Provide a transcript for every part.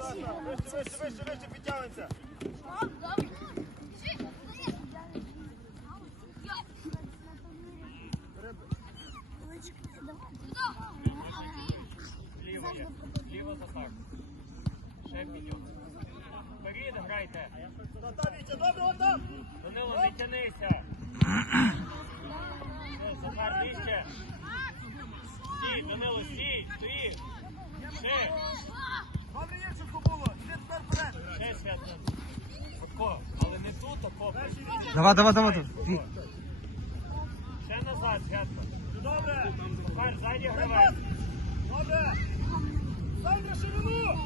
Вище, вище, вище, вище, підтягуємося. Ліво є. Ліво за так. Ще підйом. Вперед грайте. Та, Вітя, добре, отам. Данило, не тянися. Захар, нижче. Стій, Данило, стій, стій. Ще, Добре, Євченко було. Іди тепер вперед. ще свято. Отко, але не тут, а по. Давай, давай, давай. давай. Ще назад, свято. Добре. Тепер ззаді гравай. Добре. Стань на ширину.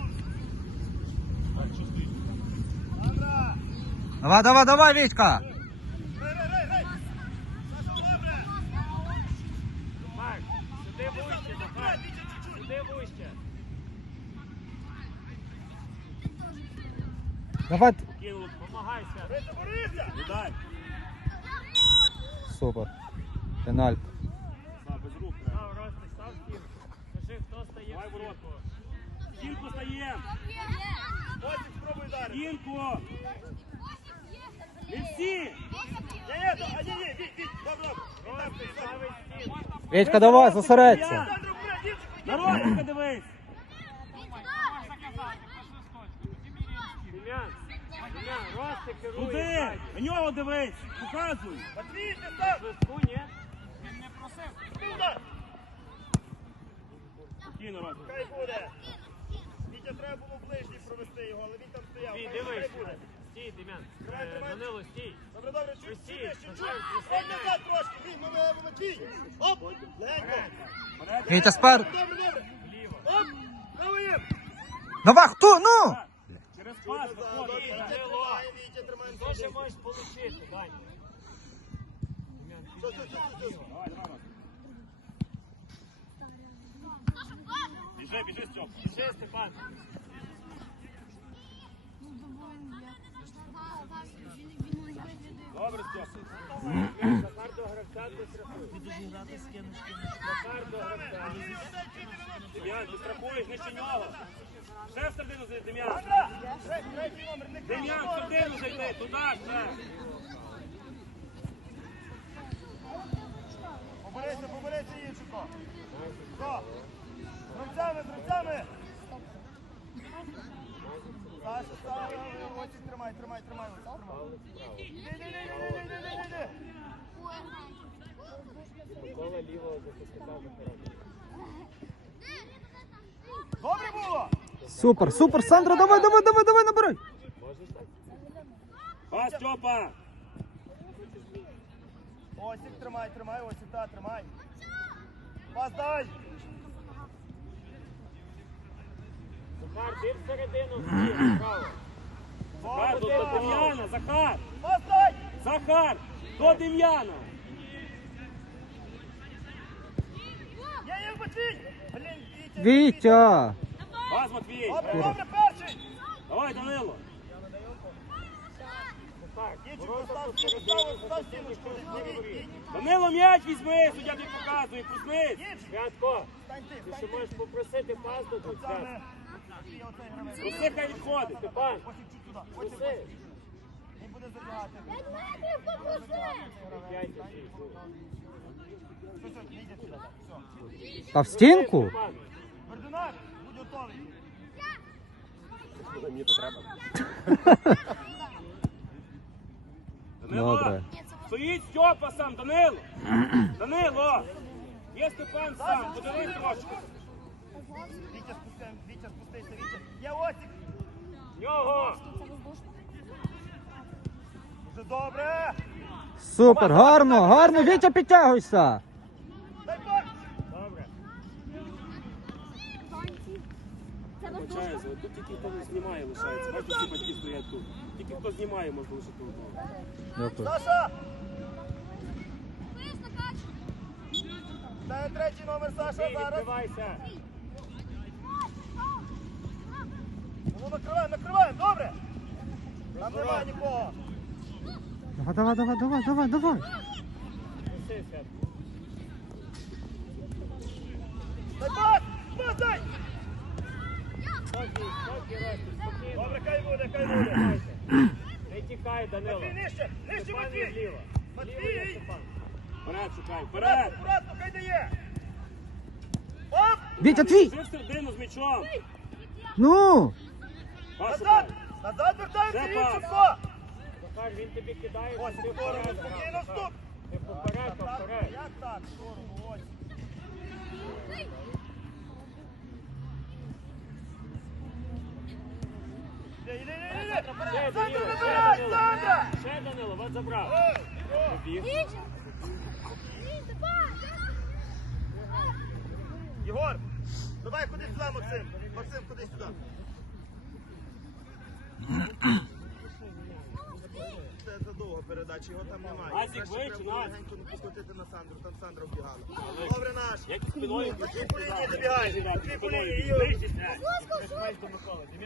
Добре. Давай, давай, давай, Вітька. Рей, рей, рей, рей. Саша, добре. Марк, сюди вище, Захар. Вітя, чуть-чуть. Сюди вище. Давай. Кинув, помагай, свято. Вітя, борися. Віддай. Супер. Пенальт. Став без рук. Став, Ростик, став стінку. Скажи, хто стає Давай в воротку. стінку. Стінку стаєм. Ось, спробуй далі. Стінку. Не всі. А ні, ні, добре. Вітька, давай, зосередься. Олександр, вперед, дівчинку, На Ростика дивись. Дем'ян, Дем'ян, Ростик керує. Туди. На нього дивись. Показуй. Матвій, ти став. Свистку, ні? Удар. Спокійно, Ростик. Хай буде. Вітя, треба було ближній провести його, але він там стояв. Стій, Хай- дивись. буде. Стій, Дем'ян. Е. Данило, стій. Добре, добре, чуть, чуть, Стій, чуть, чуть. Присядь. назад трошки, він, ну, ну, Матвій. Оп, легенько. Вітя спереду. Добре, добре. Оп, давай. Давай, хто? Ну! Що ще можеш отримати, Ростик. Біжи, біжи, Стьоп. Біжи, Степан. Добре, Стьоп. До гравця підстрахує. Захар до гравця. Дем'ян, нього. Ще в середину Дем'ян. Дем'ян, в середину. Туди, все. Поберися, поберися, Євченко. Що? З гравцями, гравцями. Саша, Саша, тримай, тримай, тримай, тримай. Іди, іди, іди, іди, іди, іди, іди. Кола лівого захисника Захара. Добре було? Супер, супер, Сандра, давай, давай, давай, давай, набирай. Можеш так? Пас, Стьопа. Ось тримай, тримай, ось їх, та, тримай. Пас дай. Захар, ти всередину. Захар, до до Дем'яна, Захар. Пас дай. Захар, до Дем'яна. Я є Матвій. Блін, Вітя. Пас, Матвій. Добре, добре, перший. Давай, Данило. Не. Данило, м'яч візьми, суддя тобі показує, проснись. Святко, ти, ще можеш попросити пас до гравець. Проси, хай відходить. Степан, проси. Він буде забігати. П'ять і шість. Все, все, не йди туди. Все. Та в стінку? Степан, Бердунар, будь готовий. Мені то треба. Добре. стоїть Стьопа сам, Данило. Данило. Є Степан сам, подивись трошки. Вітя спусти, Вітя спустися, Вітя. Є Осік. Нього. Дуже добре. Супер, гарно, гарно, Вітя, підтягуйся. Дай пас. добре. Вибачаюся, тут тільки хто не знімає лишається. Бачите, всі батьки стоять тут. Тільки хто знімає, може лишити одного. Дякую. Саша. Дай третій номер Саша зараз. відкривайся. Ну, накриваємо, накриваємо, добре. Там немає нікого. Давай, давай, давай, давай, давай, давай. Проси, Святко. Дай пас. Пас дай. Добре, хай буде, хай буде. Не тікай, Данило. Матвій, нижче, нижче, Степан Матвій. є зліва. Матвій! Зліва є Степан. Вперед шукай, Аккуратно, вперед! аккуратно, хай дає. Оп! Вітя твій! Ти в середину з м'ячом! Ну! Пас Назад! шукай! Назад вертаємося, Це пас. Івченко! Захар, він тобі кидає, Ось, ти в сторону, вперед. спокійно, Захар. стоп! Ти поперед, Так, поперед. Як так? В сторону, ось. Іди, іди, іди, Сандра, вибирай, Сандра! Ще Данило, от забрав. Побіг. Єгор, давай ходи сюди, Максим. Максим, ходи сюди. Це задовго передача, його там немає. Азік, Краще вийди, треба Назік. легенько не покотити на Сандру, там Сандра вбігала. Добре наш. Я тут спиною По твій поліні добігай. По твій поліні.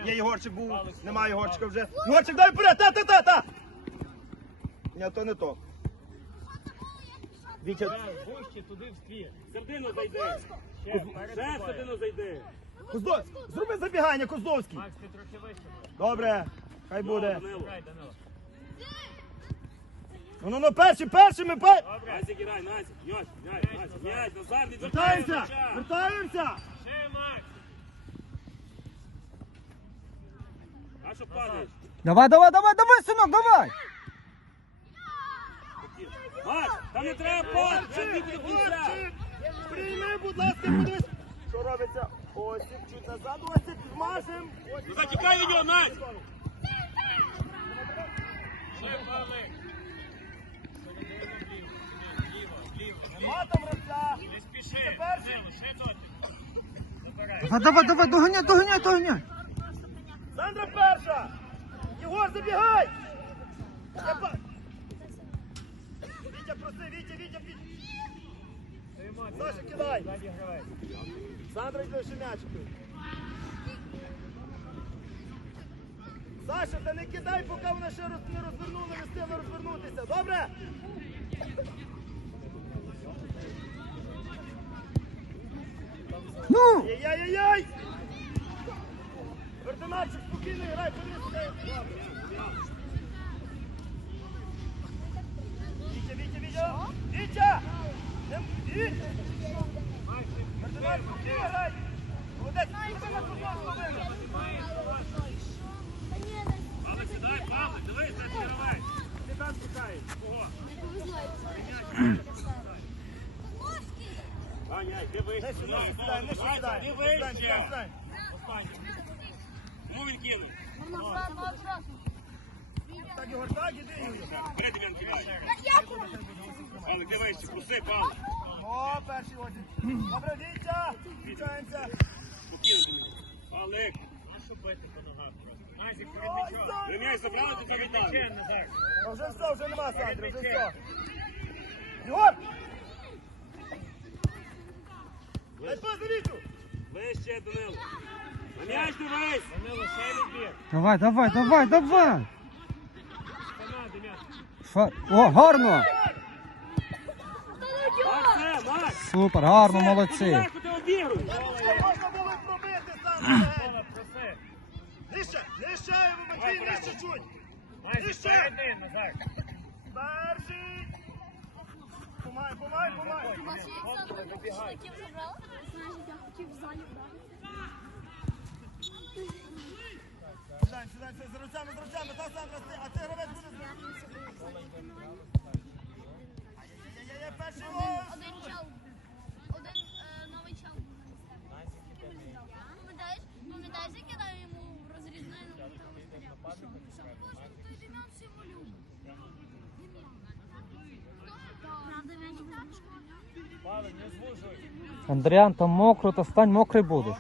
Є Єгорчик був, немає Єгорчика вже. Єгорчик, дай вперед, та, та, та, та. Ні, то не то. Вітя, Вище туди в ствір. В зайди! Ще, Ще зайди! Куздо... зроби забігання, Куздовський. Макс, ти трохи вище. Добре, хай буде. Данило! Данило. Ну, ну, ну, перші, першими, пер... Добре. Назік грай, Назік! М'яч, м'яч, Назік, м'яч, Назар, не Вертаємося, вертаємося. Ще, Макс. А що падаєш? Давай, давай, давай, давай, синок, давай! Макс, там не треба пас! Вже Єгорчик, бігти кінця! Прийми, будь ласка, подивись. Що робиться? Осіп, чуть назад, Осіп, змажем. Ну затікай від нього, Назік! Ще, Павлик. Тут. Забирай. Давай, давай, давай, доганяй, доганяй! Сандра перша. Єгор, забігай. Вітя, проси, Вітя, Вітя, Вітя. Саша, кидай. Сандра, йди ще м'ячикою. Саша, та не кидай, поки вона ще не розвернула, не встигла розвернутися. Добре? Ну! Яй-яй-яй! Фердинандчик, спокійно грай, подивися. Вітя, Вітя, Вітя! Вітя! Не- Вітя! Фердинанд, спокійно грай! Молодець, тебе на винен. Павлик, сідай, Павлик, дивись, це гравець! Ти там шукаєш, кого? Аня, йди вище! Нижче, нижче сідай, нижче Давай, сідай. Іди Сідай, вище! Сідай, сідай. Ну він кинув! Так, Ігор, так, іди, кидай! Павлик, іди вище! О, перший один. Добре, Вітя! Вітаємося. Спокійно, Павлик! Нашу бити по ногах просто. Назік. Сандра! Ви забрали, то. А Вже все, вже нема Сандри, вже все. Ігор! Вище, Данило! На м'яч дивись! Данило, ще відбір. Давай, давай, давай, давай! Фа- О, гарно! Макс! Супер, гарно, молодці! Куди ти обігруєш? Можна було пробити, Сандра! Кола, проси. Нижче, нижче, Матвій, нижче чуть! Назар. Перший! Помай, помай, помай! Сідай, сідай, сідай, з ручами, з ручами, та сам а ти гравець буде зробити. Я перший гол! Один чел. Один е, новий чел. Пам'ятаєш? Пам'ятаєш, як я дав йому розрізнену Боже, той Дем'ян всі малює. Правда, він і так шкода. Павлик, не звужуй. Андріан, там мокро, то стань мокрий будеш.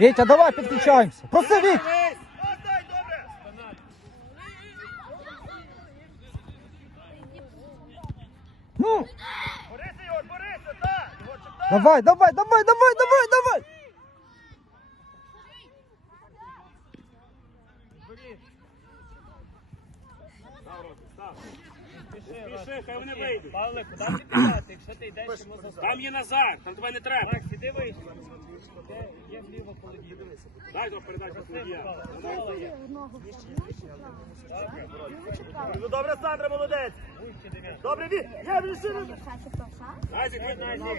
Вітя, давай підключаємося! Проси! Спина. Ну! Давай, давай, давай, давай, давай, давай! Спіши, хай вони вийдуть. Павле, куди ти підати, якщо ти йдеш йому за Там є Назар, там тебе не треба. Так, сиди вийшли. Де? Є вліво колоді. Дай до передачу Солодія. Ну добре, Сандра, молодець. Добре, Ві. Я вирішив. Назік,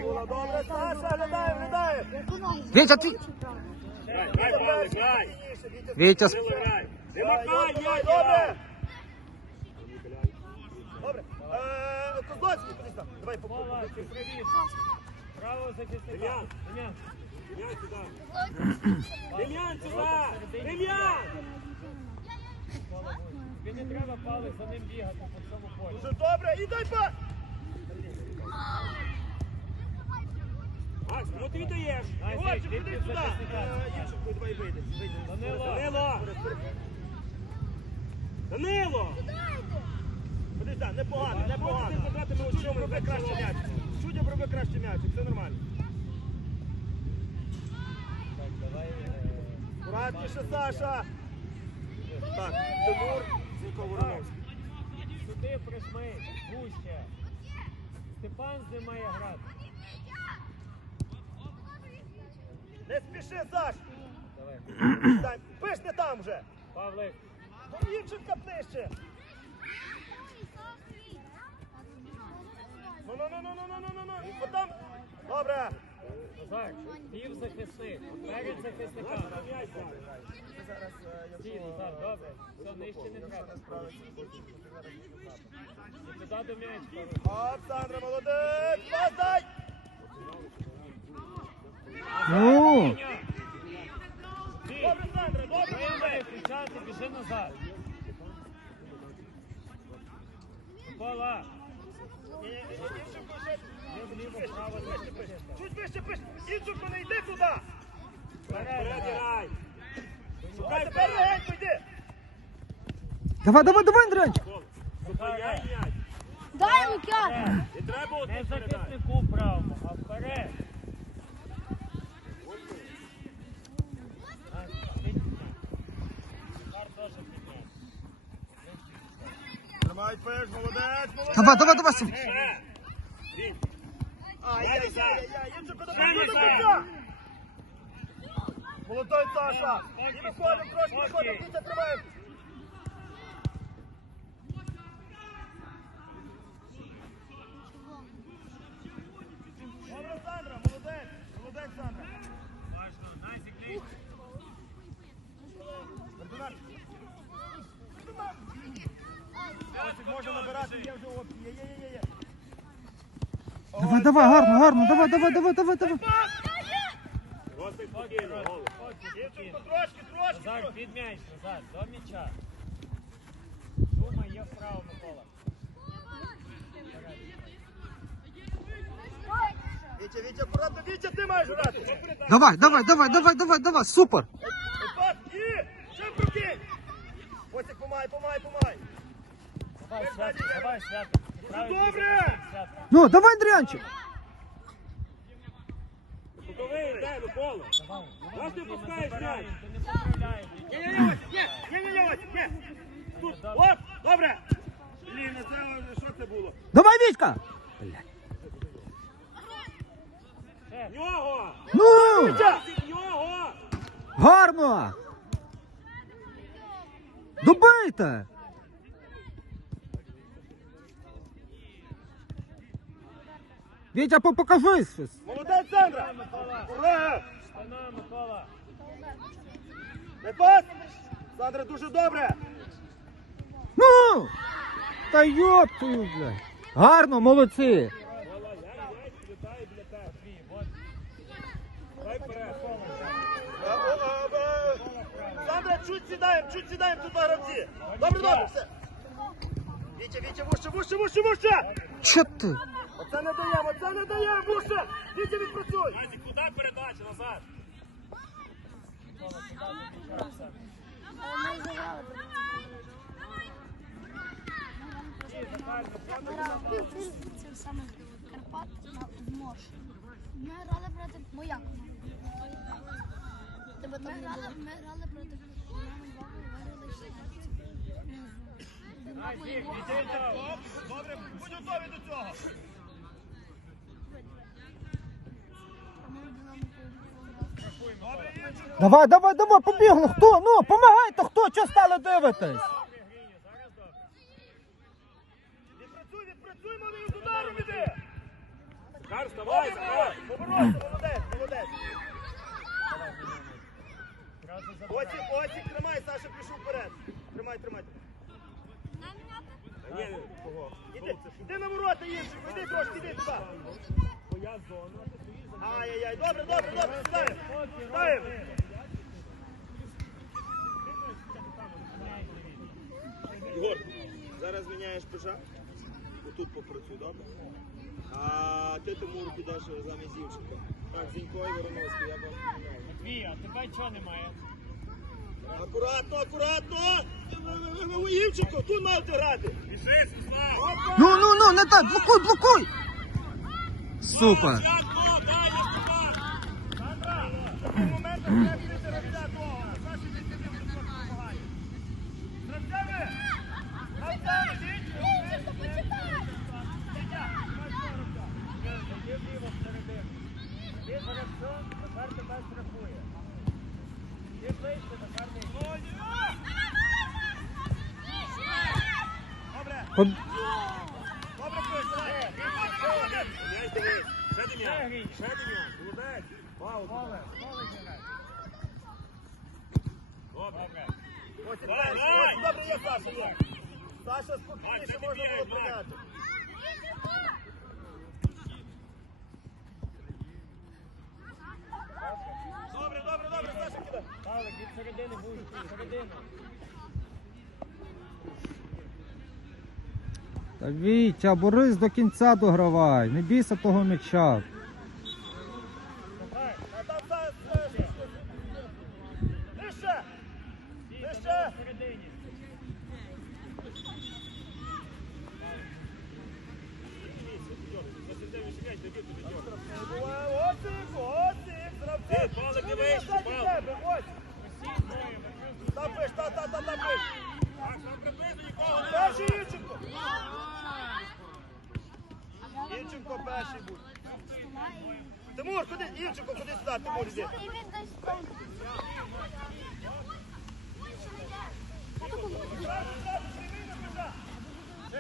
Було добре, Саша, глядай, глядай. Вітя, ти. Грай, грай, Павлик, грай. Вітя, Сили грай. Не махай, Добре, Козловський, кудись там. Давай, по Павла, ти привіз. Право захисника. Дем'ян. Дем'ян. Дем'ян сюди. Дем'ян сюди. Дем'ян. Тобі не треба, Павлик, за ним бігати по цьому полі. Дуже добре, і дай пас. Макс, ну ти віддаєш. Іванчик, іди сюди. захисника. Е, Івченко, давай вийди. Данило. Данило. Данило. Там, непогано, непогано. Чудя оброби краще м'яч. Чудя оброби краще м'яч, все нормально. Так, давай. е, Саша. Так, Тимур, Зінько Вороновський. Сюди прижми, гуще. Степан з ним має грати. Не спіши, Саш. Давай. Там, Пиш не там вже. Павлик, До Івченка ближче. Ну, ну, ну, ну, ну, ну, ну, ну, ну. Отам. Добре. Назар, пів захисник. Перед захисником. Стій, Назар, добре. Все, нижче не треба. Туди до м'ячка. Олександра, молодець. Пас ну, Добре, Сандра, добре, молодець. кричати, біжи назад. Микола, Ні, ні, ні, Івченко, ще. вліво, право, захисник. Чуть вище, пиш. Івченко, не йди туди. Вперед грай. Шукай, тепер легенько йди. давай, давай, давай, Андрійчик. Зупиняй м'яч. Дай Лук'ян! Не треба Не одну передачу. захиснику правому, а вперед. Копиш, молодець, молодець. Давай, давай, давай, Сім. Е, е. Молодой Саша! І виходимо трошки, виходимо, дітя тримаємо. Давай, давай, гарно, гарно, давай, давай, давай, давай, давай. Спокійно, трошки, трошки. Назар, під м'яч, Назар, до м'яча. Думай, є вправо, Микола. Вітя, Вітя, акуратно, Вітя, ти маєш грати. Давай, давай, давай, давай, давай, давай, супер. Пас, і, ще прокинь. Осик, помагай, помагай, помагай. Давай, свято, давай, свято. Добре! Ну, давай, Андріанчик! Кутовий, дай, Микола! Не пускаєш, добре! Давай, Вітька! Блядь. Нього! Ну! Гарно! Добийте! Вітя, по- покажи щось. Молодець, Сандра. Ура! Микола. Не пас. Сандра, дуже добре. Ну! Та йоп твою, блядь. Гарно, молодці. Сандра, чуть сідаємо, чуть сідаємо тут гравці. Добре, добре, все. Вітя, Вітя, вуще, вуще, вуще, вуще. Чо ти? Оце не даємо, оце не даємо, вуще. Вітя, відпрацюй. Назік, куди передача назад? Це саме Карпат на Змош. Ми грали проти моя команда. Ми грали, ми грали проти виграли 16. Добре, будь готові до цього. Добре, Івченко. Давай, давай, давай, побігли. Хто? Ну, помагайте, хто? Чого стали дивитись? Відпрацюй, відпрацюй, малий, з ударом іди. Захар, вставай, Захар! Побороться, молодець, молодець. Осік, Осік, тримай, Саша пішов вперед. Тримай, тримай. Та ні, кого? Іди, іди на ворота, Євченко, іди трошки, іди туди. Твоя зона, Ай-яй-яй, добре, добре, добре, ставимо. Ставимо. Ігор, зараз міняєш пижа. Отут попрацюй, добре? А ти Тимур підеш замість Івченка. Так, Зінько і Вороновський, я б вас поміняв. Матвій, а тебе чого немає? Акуратно, акуратно! Івченко, тут мав ти грати! Біжи, Слава! Ну, ну, ну, не так, блокуй, блокуй. Супер. Сандра, такий момент не бити гравця того. Саші, ти тобі допомагає. Гравцями! Гравцями, діть! Ти зараз все, Захар тебе страхує. Ти ближче, Захар не Добре, Поб- добре, Крис, давай. М'яч дивись! Ще ти м'яч! Грій. Ще ти м'яч! Молодець! Пауза! Поле, поле грай. Добре! Ось, Давай, ось, давай. Ось, Добре, є Саша, є. Саша спокійніше можна було прийняти. Добре, добре, добре, Саша кидай. Павлик, від середини будь, від середини. Та Вітя, борись до кінця догравай. Не бійся того м'яча. А там Саша, Саша. Нижче! Нижче! Всередині. Оцик, оцик, Ти, Павлик, не вийшов, Павлик. Ось, Усі двоє, ви там пиш, та, та, та, там пиш. Так, нам приблизно нікого не Перший Івченко. Івченко перший буде. Тимур, куди? Сюди, Тимур.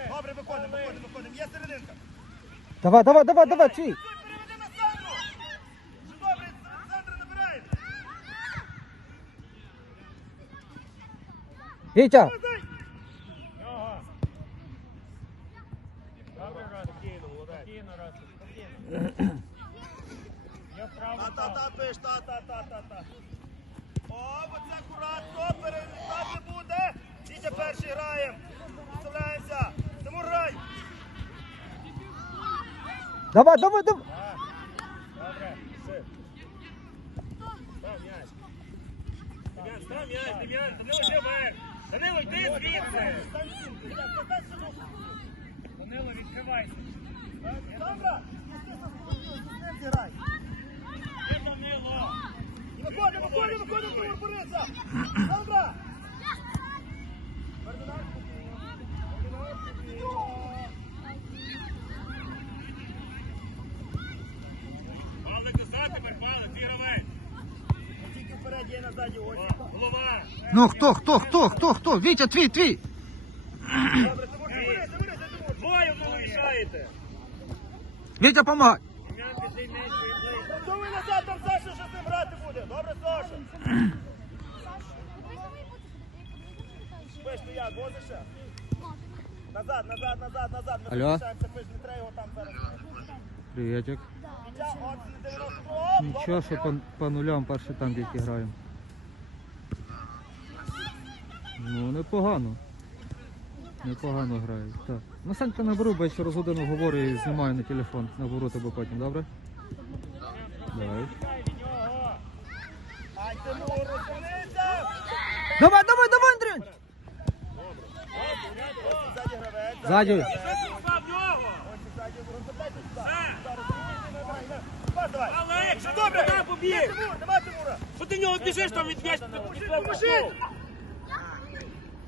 Добре, виходимо, виходимо, виходимо. Є серединка. Давай, давай, давай, давай, набираємо. Вітя. Спокійно. Спокійно, спокійно. Я вправо Та, та, став. та, пиш, та, та, та, та, та. О, оце акуратно, перелітати буде. Дітя перший граємо. Виставляємося. Тимур грай. давай, давай, давай. Добре. Став м'яч! Дем'ян, став м'яч, Дем'ян! Данило, живе! Данило, йди звідси! Данило, відкривайся. З ним зіграй. Ти, Данило. І Виходимо, виходимо, виходимо, Тимур, борися. Сандра. Фердинанд, спокійно. Фердинанд, спокійно. Павлик, до сад тепер, Павлик, ти гравець! Тільки вперед, є назаді, ось. О, Голова! Ну хто, хто, хто, хто, хто? Вітя, твій, твій. Добре, Тимур, борися, борися, Тимур. Двоє ви мішаєте! Вітя, помагай. Дем'ян, пішли м'яч, ти ближче. Працьовуй назад, там Саша ще з ним грати буде. Добре, Саша. Назад, назад, назад, назад. Ми Алло? залишаємося, пиш, не треба його там зараз. Привітик. Вітя, от, 90 Оп, Нічого, добре. що по, по нулям перший там тільки граємо. Ну, непогано. Непогано грають. Так. Ну, Санька наберу, бо я через годину говорю і знімаю на телефон. Наберу тебе потім, добре? Давай. Ай, Тимур, розвернися. Давай, давай, давай, Андрій! Ось ззаді гравець. Ззаді. гравець. Став нього! Ось ззаді, розвертайте сюди. Зараз, давай, давай. Пас, давай. Але якщо ти Добре. туди побіг! Що ти нього біжиш там від м'яч?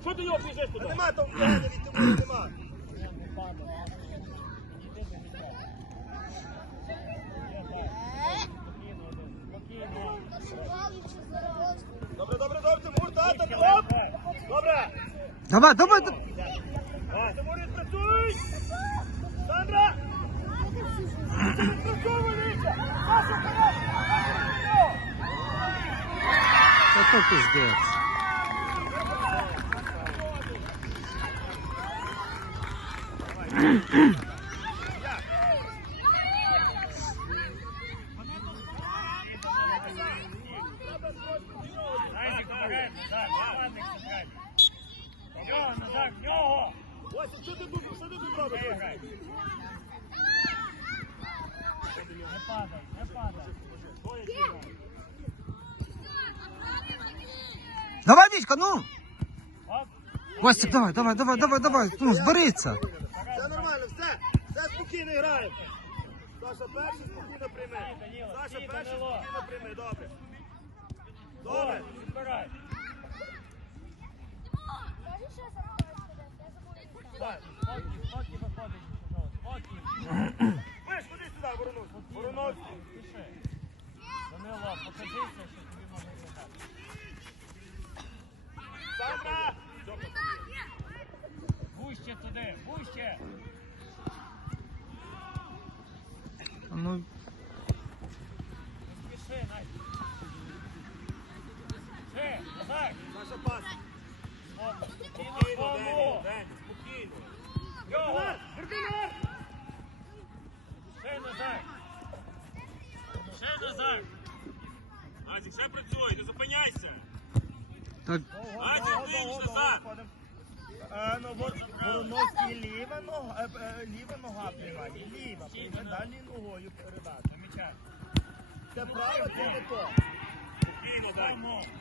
Що ти його біжиш туди? нема там від Тимура, нема. Добре, добре, добре, Тимур, тата! Добре! Давай, давай, давай. А, Тимур! Сандра! Відпрацьовуй, Вітя! Саша, вперед! Ото пиздець. Назик, вперед, назад, нападник центральний. В Нього, назад, в нього. Ось, що ти тут, що ти тут робиш? Виграй. Не падай, не падай. Давай, Вітька, ну! Оп. Костик, давай, давай, давай, давай, давай. Ну, зберися. Все нормально, все, все спокійно граємо. Саша перший спокійно прийме. Саша перший спокійно прийме, добре. Добре. Виш, ходи сюди, Вороновський. Вороновський. Данило, покажися, що тобі можна зіграти. Сандра! Вуще туди, вуще. Ну, спіши, Надя. Ще, назад. Саша пас. Спокійно, Дені. Дені, спокійно. Його. Вердинар! Ще назад. Ще назад. Назик, ще працюй, не зупиняйся. Так, ну, Вороновський ліва нога, ліва нога приймає, ліва, прийме далі ногою передати. Це право, це не то.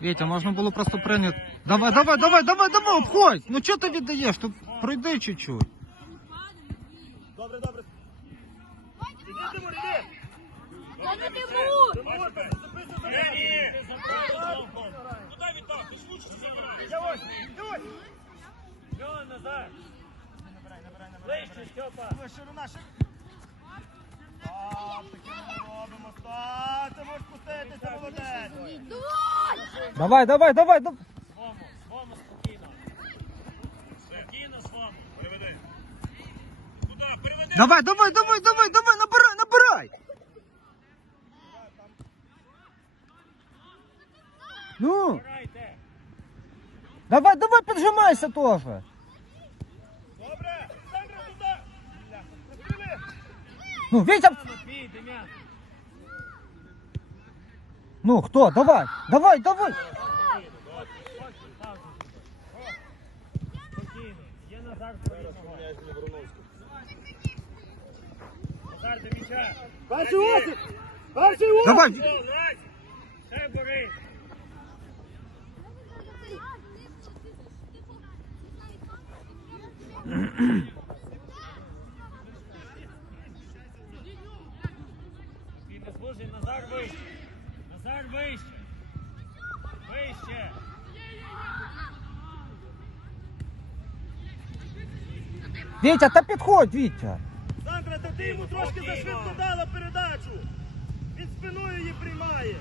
Вітя, можна було просто прийняти. Давай, давай, давай, давай, давай, обходь. Ну чого ти віддаєш? То пройди чуть-чуть. Добре, добре. Іди, Тимур, іди! Я не Тимур! Тимур, зацепися за Ти? Ти ось, іди ось. Його назад. Ближче, Степа. Ми робимо. Так, ти можеш спуститися, молодець. Давай, Давай! давай, давай, давай. Свому, свому спокійно. Спокійно, свому. Переведи. Куди? Переведи. Давай, давай, давай, давай, давай, набирай, набирай. Ну. Давай, давай, піджимайся теж. Добре, Сандра, туди. Бляха, простріли. Ну, Вітя, Бій, Дем'ян. ну хто? Давай, давай, давай. Спокійно, паузу. Спокійно. Є Назар своєю ногою. Назар, до м'яча. Перший осіб! Перший осіб! Давай. О, Служить, Назар вище. Назар вище. Вище. Вітя, та підходь, Вітя. Сандра, та ти йому трошки зашвидко дала передачу. Він спиною її приймає.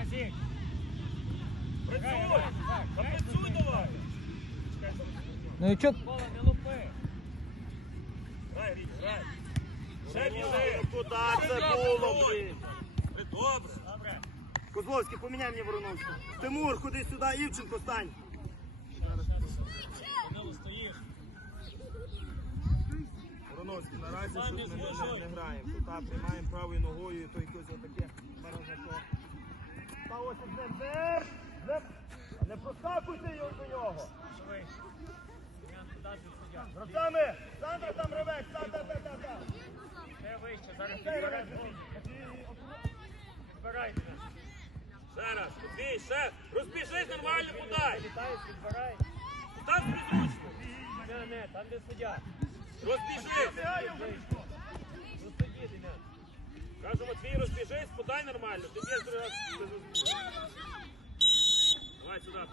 Азік. Працюй. Давай. Ну і чо? Кола не лупи. Грай, Рік, грай. Ще біжи. Куди це було, блін? Добре. Добре. Козловський, поміняй мені Вороновського. Тимур, ходи сюди, Івченко, стань. Данило стоїш. Вороновський, наразі щось ми не, граємо. Тут приймаємо правою ногою, і то якось отаке. Баражако. Та ось з ним, зер! Не, не проскакуйте його до нього. Дем'ян, туди ти суддя. Сандра там ревець, та-та-та-та-та. Ще вище. Зараз Цей підбирай. ревець. Підбирайте. Ще раз. Бій, ще. Розбіжись нормально, подай. Літаєш, підбирай. Так зручно. Не, не, там де суддя. Розбіжись. Судді, Дем'ян. Кажу, Матвій, розбіжись, подай нормально. Ти б'єш другий раз. Давай сюди, перший.